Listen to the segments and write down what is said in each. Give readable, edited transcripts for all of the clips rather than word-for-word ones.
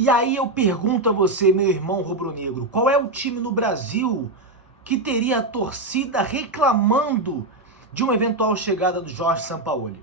E aí eu pergunto a você, meu irmão rubro-negro, qual é o time no Brasil que teria a torcida reclamando de uma eventual chegada do Jorge Sampaoli?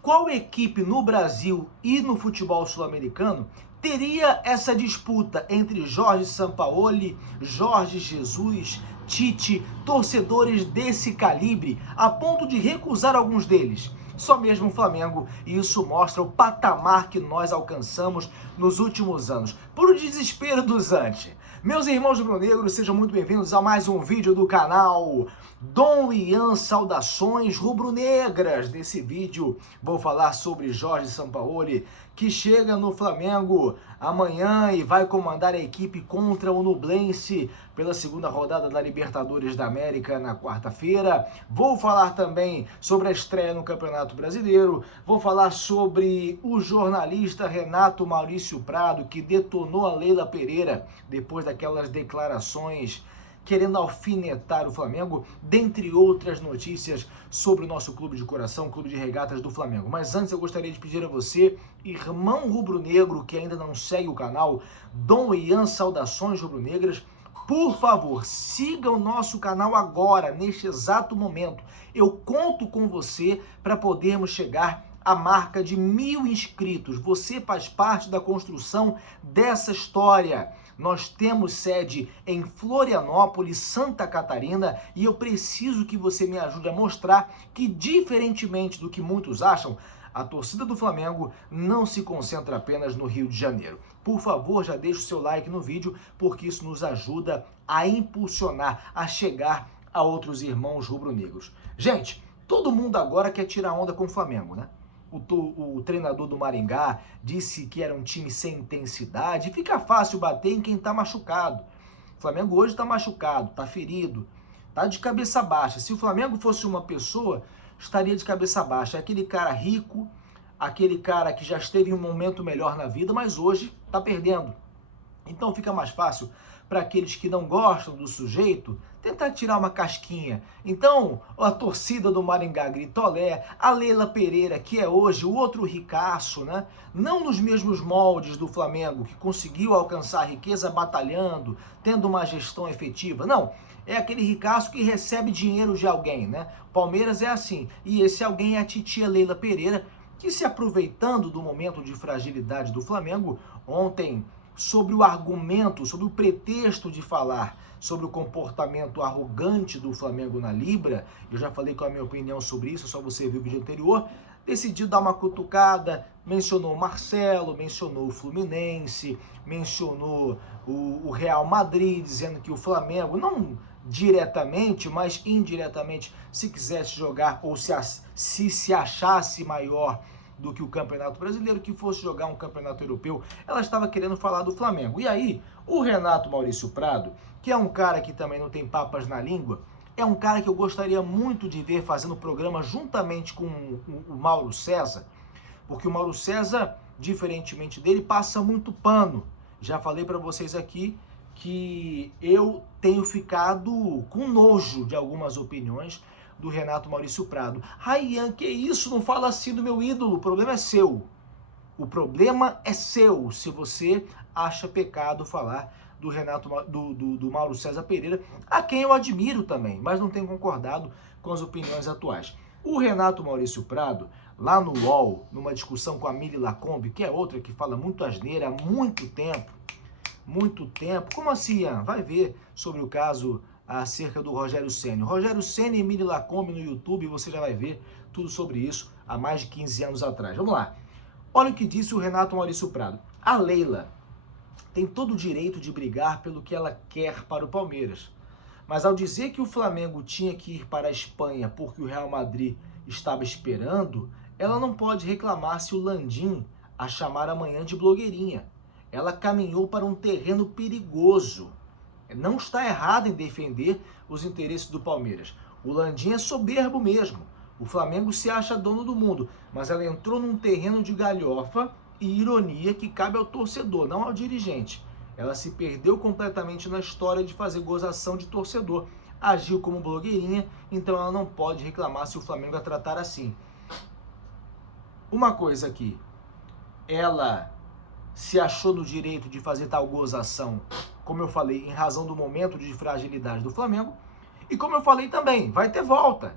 Qual equipe no Brasil e no futebol sul-americano teria essa disputa entre Jorge Sampaoli, Jorge Jesus, Tite, torcedores desse calibre, a ponto de recusar alguns deles? Só mesmo o Flamengo, e isso mostra o patamar que nós alcançamos nos últimos anos. Por o desespero do Zante. Meus irmãos rubro-negros, sejam muito bem-vindos a mais um vídeo do canal Dom Ian Saudações Rubro-Negras. Nesse vídeo vou falar sobre Jorge Sampaoli, que chega no Flamengo amanhã e vai comandar a equipe contra o Nublense pela segunda rodada da Libertadores da América na quarta-feira. Vou falar também sobre a estreia no Campeonato Brasileiro. Vou falar sobre o jornalista Renato Maurício Prado, que detonou a Leila Pereira depois daquelas declarações querendo alfinetar o Flamengo, dentre outras notícias sobre o nosso clube de coração, Clube de Regatas do Flamengo. Mas antes eu gostaria de pedir a você, irmão rubro-negro que ainda não segue o canal, Dom Ian Saudações Rubro-Negras, por favor, siga o nosso canal agora, neste exato momento. Eu conto com você para podermos chegar à marca de 1000 inscritos. Você faz parte da construção dessa história. Nós temos sede em Florianópolis, Santa Catarina, e eu preciso que você me ajude a mostrar que, diferentemente do que muitos acham, a torcida do Flamengo não se concentra apenas no Rio de Janeiro. Por favor, já deixe o seu like no vídeo, porque isso nos ajuda a impulsionar, a chegar a outros irmãos rubro-negros. Gente, todo mundo agora quer tirar onda com o Flamengo, né? O treinador do Maringá disse que era um time sem intensidade. Fica fácil bater em quem está machucado. O Flamengo hoje está machucado, está ferido, está de cabeça baixa. Se o Flamengo fosse uma pessoa, estaria de cabeça baixa. É aquele cara rico, aquele cara que já esteve em um momento melhor na vida, mas hoje está perdendo. Então fica mais fácil para aqueles que não gostam do sujeito tentar tirar uma casquinha. Então, a torcida do Maringá Gritolé, a Leila Pereira, que é hoje o outro ricaço, né? Não nos mesmos moldes do Flamengo, que conseguiu alcançar a riqueza batalhando, tendo uma gestão efetiva. Não, é aquele ricaço que recebe dinheiro de alguém, né? Palmeiras é assim. E esse alguém é a titia Leila Pereira, que, se aproveitando do momento de fragilidade do Flamengo, ontem, sobre o argumento, sobre o pretexto de falar sobre o comportamento arrogante do Flamengo na Libra, eu já falei qual é a minha opinião sobre isso, é só você ver o vídeo anterior, decidiu dar uma cutucada, mencionou o Marcelo, mencionou o Fluminense, mencionou o Real Madrid, dizendo que o Flamengo, não diretamente, mas indiretamente, se quisesse jogar ou se achasse maior do que o Campeonato Brasileiro, que fosse jogar um Campeonato Europeu, ela estava querendo falar do Flamengo. E aí, o Renato Maurício Prado, que é um cara que também não tem papas na língua, é um cara que eu gostaria muito de ver fazendo programa juntamente com o Mauro César, porque o Mauro César, diferentemente dele, passa muito pano. Já falei para vocês aqui que eu tenho ficado com nojo de algumas opiniões do Renato Maurício Prado. Ian, que isso? Não fala assim do meu ídolo, o problema é seu. O problema é seu, se você acha pecado falar do Renato, do Mauro César Pereira, a quem eu admiro também, mas não tenho concordado com as opiniões atuais. O Renato Maurício Prado, lá no UOL, numa discussão com a Mili Lacombe, que é outra que fala muito asneira há muito tempo, como assim, Ian? Vai ver sobre o caso acerca do Rogério Ceni. Rogério Ceni e Mili Lacombe no YouTube, você já vai ver tudo sobre isso há mais de 15 anos atrás. Vamos lá. Olha o que disse o Renato Maurício Prado. A Leila tem todo o direito de brigar pelo que ela quer para o Palmeiras. Mas ao dizer que o Flamengo tinha que ir para a Espanha porque o Real Madrid estava esperando, ela não pode reclamar se o Landim a chamar amanhã de blogueirinha. Ela caminhou para um terreno perigoso. Não está errado em defender os interesses do Palmeiras. O Landim é soberbo mesmo. O Flamengo se acha dono do mundo, mas ela entrou num terreno de galhofa e ironia que cabe ao torcedor, não ao dirigente. Ela se perdeu completamente na história de fazer gozação de torcedor. Agiu como blogueirinha, então ela não pode reclamar se o Flamengo a tratar assim. Uma coisa aqui, ela se achou no direito de fazer tal gozação, como eu falei, em razão do momento de fragilidade do Flamengo. E como eu falei também, vai ter volta.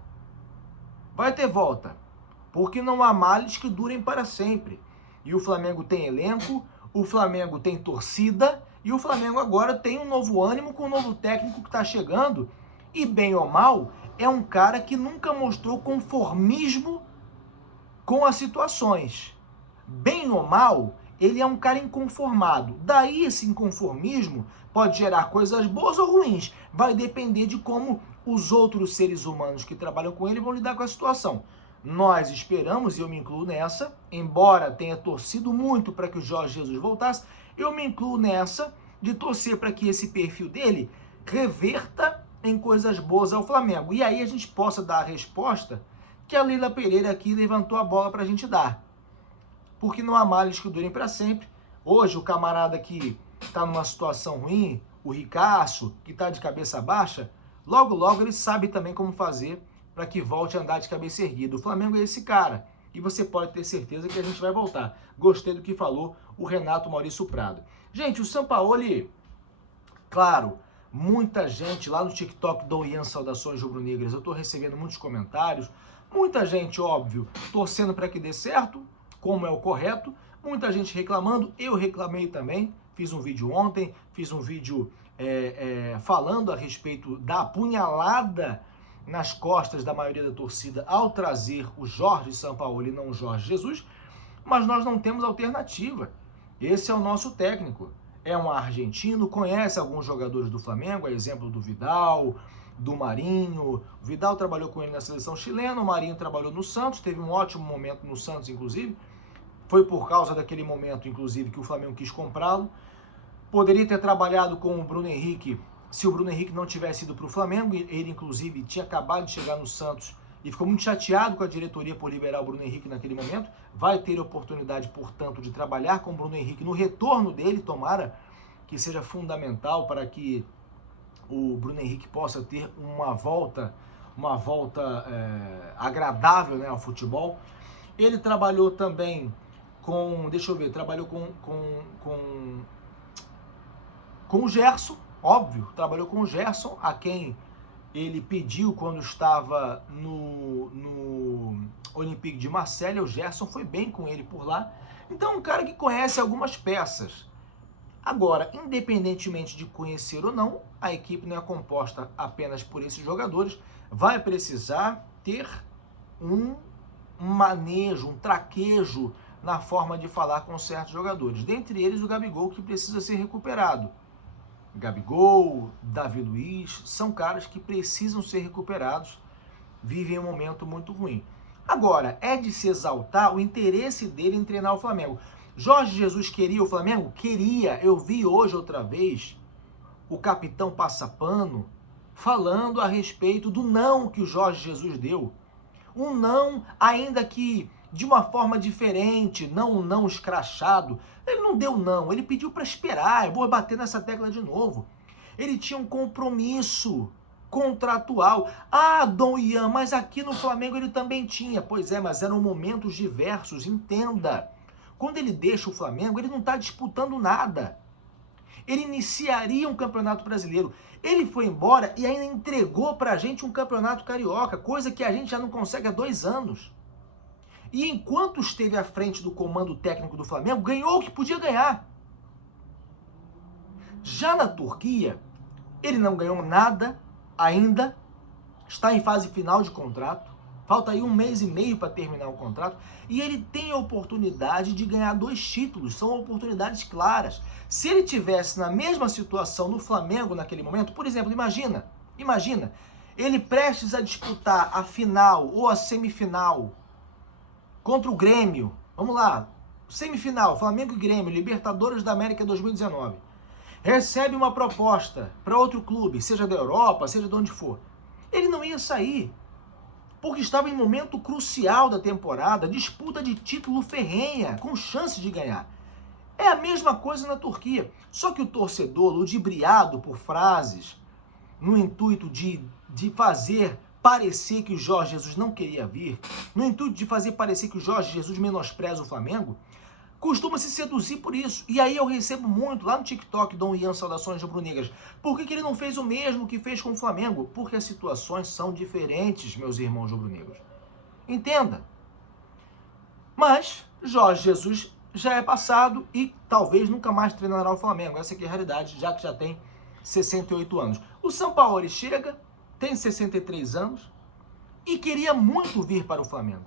Vai ter volta. Porque não há males que durem para sempre. E o Flamengo tem elenco, o Flamengo tem torcida, e o Flamengo agora tem um novo ânimo com um novo técnico que está chegando. E bem ou mal, é um cara que nunca mostrou conformismo com as situações. Bem ou mal, ele é um cara inconformado. Daí esse inconformismo pode gerar coisas boas ou ruins. Vai depender de como os outros seres humanos que trabalham com ele vão lidar com a situação. Nós esperamos, e eu me incluo nessa, embora tenha torcido muito para que o Jorge Jesus voltasse, eu me incluo nessa de torcer para que esse perfil dele reverta em coisas boas ao Flamengo. E aí a gente possa dar a resposta que a Leila Pereira aqui levantou a bola para a gente dar. Porque não há males que durem para sempre. Hoje o camarada que está numa situação ruim, o Ricaço, que está de cabeça baixa, logo logo ele sabe também como fazer para que volte a andar de cabeça erguida. O Flamengo é esse cara. E você pode ter certeza que a gente vai voltar. Gostei do que falou o Renato Maurício Prado. Gente, o Sampaoli, claro, muita gente lá no TikTok do Ian Saudações Rubro-Negras, eu estou recebendo muitos comentários, muita gente, óbvio, torcendo para que dê certo, como é o correto, muita gente reclamando, eu reclamei também, fiz um vídeo ontem, fiz um vídeo falando a respeito da apunhalada nas costas da maioria da torcida ao trazer o Jorge Sampaoli e não o Jorge Jesus, mas nós não temos alternativa. Esse é o nosso técnico. É um argentino, conhece alguns jogadores do Flamengo, a exemplo do Vidal, do Marinho. O Vidal trabalhou com ele na seleção chilena, o Marinho trabalhou no Santos, teve um ótimo momento no Santos, inclusive. Foi por causa daquele momento, inclusive, que o Flamengo quis comprá-lo. Poderia ter trabalhado com o Bruno Henrique se o Bruno Henrique não tivesse ido para o Flamengo. Ele, inclusive, tinha acabado de chegar no Santos e ficou muito chateado com a diretoria por liberar o Bruno Henrique naquele momento. Vai ter oportunidade, portanto, de trabalhar com o Bruno Henrique no retorno dele, tomara que seja fundamental para que o Bruno Henrique possa ter uma volta agradável, né, ao futebol. Ele trabalhou também com, trabalhou com o Gerson, óbvio, trabalhou com o Gerson, a quem ele pediu quando estava no Olympique de Marselha. O Gerson foi bem com ele por lá. Então é um cara que conhece algumas peças. Agora, independentemente de conhecer ou não, a equipe não é composta apenas por esses jogadores, vai precisar ter um manejo, um traquejo na forma de falar com certos jogadores. Dentre eles o Gabigol, que precisa ser recuperado. Gabigol, Davi Luiz, são caras que precisam ser recuperados, vivem um momento muito ruim. Agora, é de se exaltar o interesse dele em treinar o Flamengo. Jorge Jesus queria o Flamengo? Queria. Eu vi hoje outra vez o capitão Passapano falando a respeito do não que o Jorge Jesus deu. Um não, ainda que de uma forma diferente, não um não escrachado. Ele não deu não, ele pediu para esperar. Eu vou bater nessa tecla de novo. Ele tinha um compromisso contratual. Ah, Dom Ian, mas aqui no Flamengo ele também tinha. Pois é, mas eram momentos diversos, entenda. Quando ele deixa o Flamengo, ele não está disputando nada. Ele iniciaria um campeonato brasileiro. Ele foi embora e ainda entregou para a gente um campeonato carioca, coisa que a gente já não consegue há 2 anos. E enquanto esteve à frente do comando técnico do Flamengo, ganhou o que podia ganhar. Já na Turquia, ele não ganhou nada ainda, está em fase final de contrato, falta aí 1 mês e meio para terminar o contrato, e ele tem a oportunidade de ganhar 2 títulos, são oportunidades claras. Se ele tivesse na mesma situação no Flamengo naquele momento, por exemplo, imagina, ele prestes a disputar a final ou a semifinal contra o Grêmio, vamos lá, semifinal, Flamengo e Grêmio, Libertadores da América 2019, recebe uma proposta para outro clube, seja da Europa, seja de onde for, ele não ia sair, porque estava em momento crucial da temporada, disputa de título ferrenha, com chance de ganhar. É a mesma coisa na Turquia, só que o torcedor, ludibriado por frases, no intuito de fazer parecer que o Jorge Jesus não queria vir, no intuito de fazer parecer que o Jorge Jesus menospreza o Flamengo, costuma se seduzir por isso. E aí eu recebo muito lá no TikTok, Dom Ian Saudações Rubro-Negras. Por que ele não fez o mesmo que fez com o Flamengo? Porque as situações são diferentes, meus irmãos rubro-negros. Entenda. Mas Jorge Jesus já é passado e talvez nunca mais treinará o Flamengo. Essa aqui é a realidade, já que já tem 68 anos. O Sampaoli chega, tem 63 anos e queria muito vir para o Flamengo.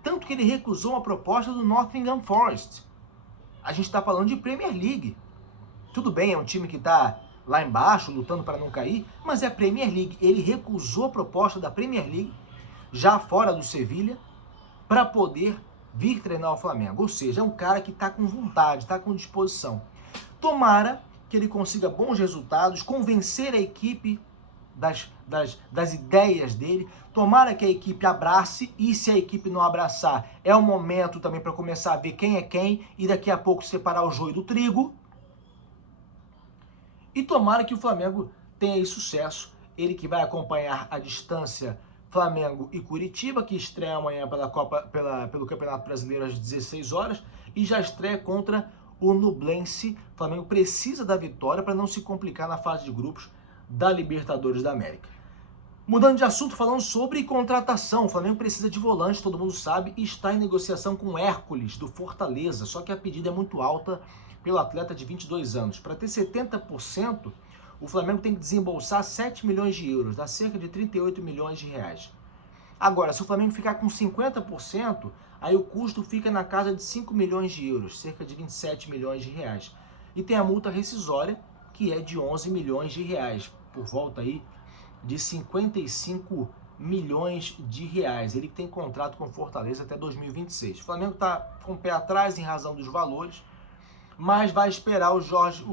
Tanto que ele recusou uma proposta do Nottingham Forest. A gente está falando de Premier League. Tudo bem, é um time que está lá embaixo, lutando para não cair, mas é Premier League. Ele recusou a proposta da Premier League, já fora do Sevilha, para poder vir treinar o Flamengo. Ou seja, é um cara que está com vontade, está com disposição. Tomara que ele consiga bons resultados, convencer a equipe das ideias dele. Tomara que a equipe abrace, e se a equipe não abraçar, é o momento também para começar a ver quem é quem e daqui a pouco separar o joio do trigo. E tomara que o Flamengo tenha aí sucesso. Ele que vai acompanhar a distância Flamengo e Curitiba, que estreia amanhã pelo Campeonato Brasileiro às 16 horas e já estreia contra o Nublense. O Flamengo precisa da vitória para não se complicar na fase de grupos da Libertadores da América. Mudando de assunto, falando sobre contratação, o Flamengo precisa de volante, todo mundo sabe, e está em negociação com Hércules, do Fortaleza, só que a pedida é muito alta pelo atleta de 22 anos. Para ter 70%, o Flamengo tem que desembolsar 7 milhões de euros, dá cerca de 38 milhões de reais. Agora, se o Flamengo ficar com 50%, aí o custo fica na casa de 5 milhões de euros, cerca de 27 milhões de reais. E tem a multa rescisória, que é de 11 milhões de reais, por volta aí de 55 milhões de reais. Ele tem contrato com Fortaleza até 2026. O Flamengo está com o pé atrás em razão dos valores, mas vai esperar o Jorge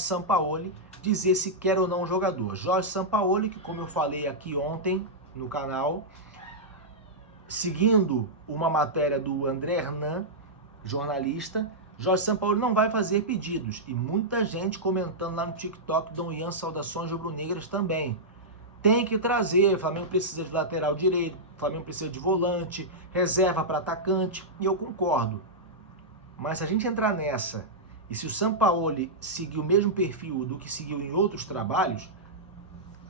Sampaoli dizer se quer ou não o jogador. Jorge Sampaoli, que como eu falei aqui ontem no canal, seguindo uma matéria do André Hernan, jornalista, Jorge Sampaoli não vai fazer pedidos. E muita gente comentando lá no TikTok, Dom Ian Saudações Rubro-Negras também. Tem que trazer, o Flamengo precisa de lateral direito, o Flamengo precisa de volante, reserva para atacante, e eu concordo. Mas se a gente entrar nessa, e se o Sampaoli seguir o mesmo perfil do que seguiu em outros trabalhos,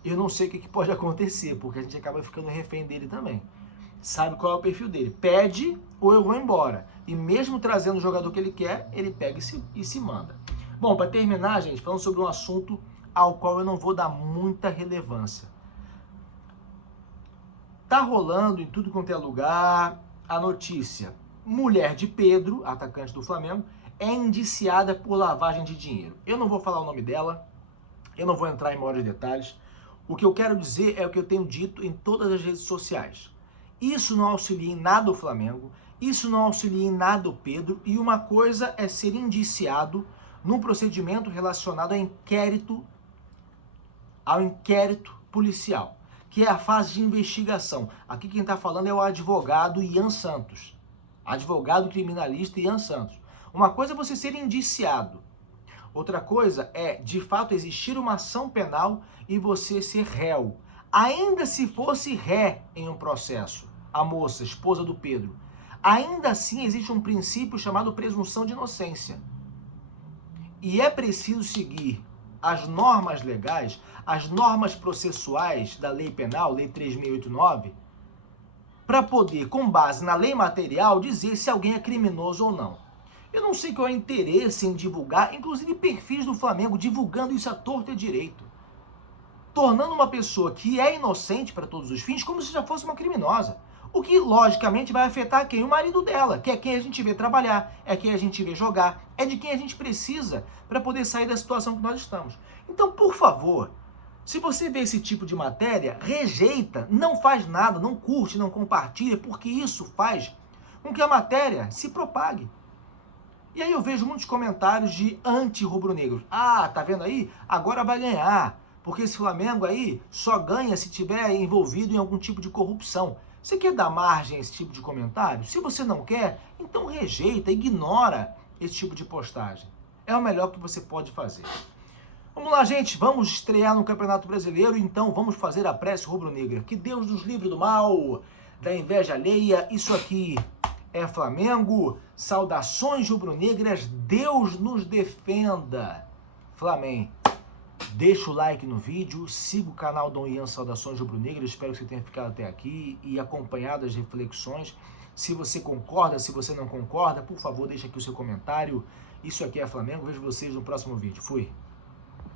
eu não sei o que pode acontecer, porque a gente acaba ficando refém dele também. Sabe qual é o perfil dele? Pede ou eu vou embora. E mesmo trazendo o jogador que ele quer, ele pega e se manda. Bom, para terminar, gente, falando sobre um assunto ao qual eu não vou dar muita relevância. Tá rolando em tudo quanto é lugar a notícia. Mulher de Pedro, atacante do Flamengo, é indiciada por lavagem de dinheiro. Eu não vou falar o nome dela, eu não vou entrar em maiores detalhes. O que eu quero dizer é o que eu tenho dito em todas as redes sociais. Isso não auxilia em nada o Flamengo, isso não auxilia em nada o Pedro, e uma coisa é ser indiciado num procedimento relacionado ao inquérito policial, que é a fase de investigação. Aqui quem está falando é o advogado Ian Santos, advogado criminalista Ian Santos. Uma coisa é você ser indiciado, outra coisa é, de fato, existir uma ação penal e você ser réu. Ainda se fosse ré em um processo, a moça, esposa do Pedro, ainda assim existe um princípio chamado presunção de inocência. E é preciso seguir as normas legais, as normas processuais da lei penal, lei 3.689, para poder, com base na lei material, dizer se alguém é criminoso ou não. Eu não sei qual é o interesse em divulgar, inclusive perfis do Flamengo, divulgando isso à torta e direito, tornando uma pessoa que é inocente para todos os fins como se já fosse uma criminosa. O que, logicamente, vai afetar quem? O marido dela, que é quem a gente vê trabalhar, é quem a gente vê jogar, é de quem a gente precisa para poder sair da situação que nós estamos. Então, por favor, se você vê esse tipo de matéria, rejeita, não faz nada, não curte, não compartilha, porque isso faz com que a matéria se propague. E aí eu vejo muitos comentários de anti-rubro-negros. Ah, tá vendo aí? Agora vai ganhar, porque esse Flamengo aí só ganha se tiver envolvido em algum tipo de corrupção. Você quer dar margem a esse tipo de comentário? Se você não quer, então rejeita, ignora esse tipo de postagem. É o melhor que você pode fazer. Vamos lá, gente, vamos estrear no Campeonato Brasileiro, então vamos fazer a prece rubro-negra. Que Deus nos livre do mal, da inveja alheia. Isso aqui é Flamengo. Saudações rubro-negras, Deus nos defenda. Flamengo. Deixa o like no vídeo, siga o canal Dom Ian Saudações Rubro-Negras, espero que você tenha ficado até aqui e acompanhado as reflexões. Se você concorda, se você não concorda, por favor, deixa aqui o seu comentário. Isso aqui é Flamengo, vejo vocês no próximo vídeo. Fui!